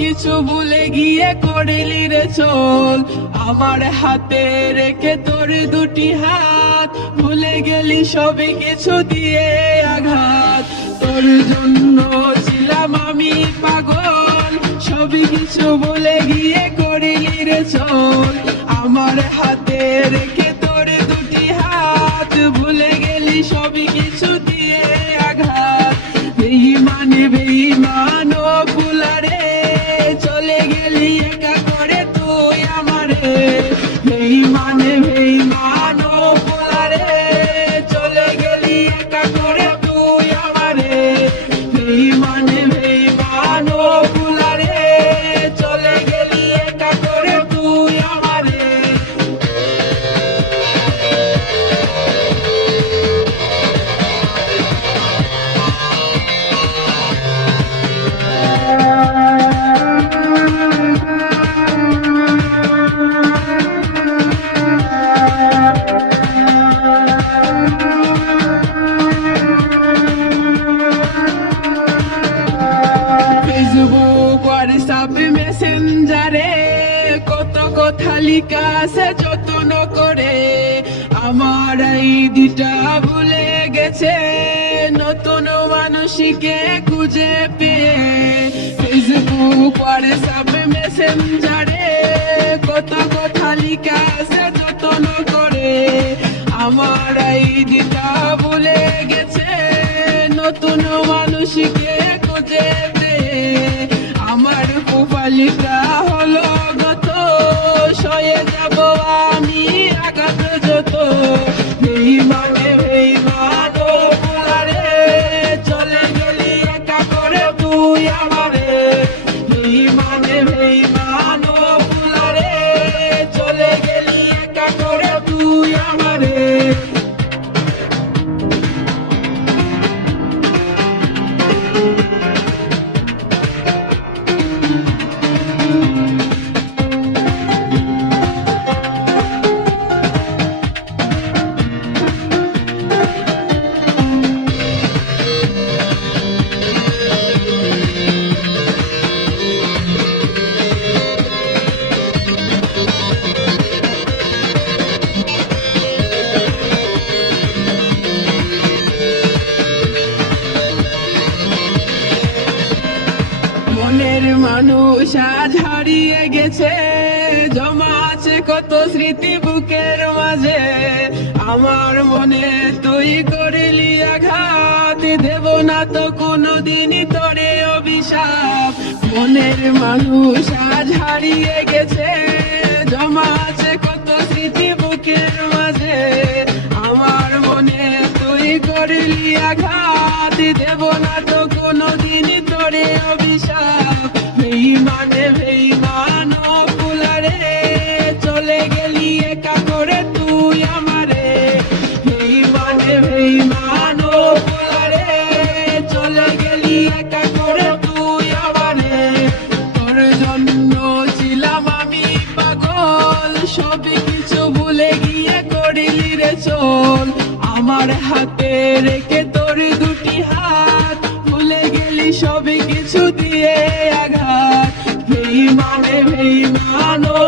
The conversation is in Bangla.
কিছু ভুলে গিয়ে করলি রে চল। আমার হাতে রেখে তোর দুটি হাত, ভুলে গেলি সবই কিছু দিয়ে আঘাত। তোর জন্য ছিলাম আমি পাগল, সবই কিছু ভুলে গিয়ে করলি রে চল। আমার হাতে রেখে তোর দুটি হাত, ভুলে গেলি সবই কিছু দিয়ে আঘাত। বেঈমানে বেঈমান ও ফুলারে, চলে গেলি একা করে তুই আমারে। বেঈমানে বেঈমান ও ফুলারে, চলে গেলি একা করে তুই আমারে। বেঈমানে বেঈমান ও ফুলারে, চলে গেলি একা করে তুই আমারে। ফেসবুক হোয়াটসঅ্যাপ মেসেঞ্জারে কত কথা লিখা আছে যত্ন করে। আমার আইডিটা ভুলে গেছে নতুন মানুষকে খুঁজে পেয়ে। ফেসবুক হোয়াটসঅ্যাপ মেসেঞ্জারে কত কথা লিখা আছে যত্ন করে। আমার আইডিটা ভুলে গেছে নতুন মানুষকে খুঁজে পেয়ে। আমার প্রোফাইলটা হলো গত, সয়ে যাব আমি আঘাত যত। বেঈমানে বেঈমান ও ফুলারে, চলে গেলি একা করে তুই আমারে। বেঈমানে বেঈমান ও ফুলারে, চলে গেলি একা করে তুই আমারে। মনের মানুষ আজ হারিয়ে গেছে, জমা আছে কত স্মৃতি বুকের মাঝে। আমার মনে তুই করলি আঘাত, দেব না তো কোনোদিনই তোরে অভিশাপ। মনের মানুষ আজ হারিয়ে গেছে, জমা আছে কত স্মৃতি বুকের মাঝে। আমার মনে তুই করলি আঘাত, দেব না তো কোনোদিনই তোরে অভিশাপ। বেঈমানে বেঈমান ও ফুলারে, চলে গেলি একা করে তুই আমারে। বেঈমানে বেঈমান ও ফুলারে, চলে গেলি একা করে তুই আমারে। তোর জন্য ছিলাম আমি পাগল, সবই কিছু ভুলে গিয়ে করলি রে চল। আমার হাতে রেখে তোর দুটি হাত, ভুলে গেলি সবই কিছু দিয়ে আঘাত। বেঈমানে বেঈমান ও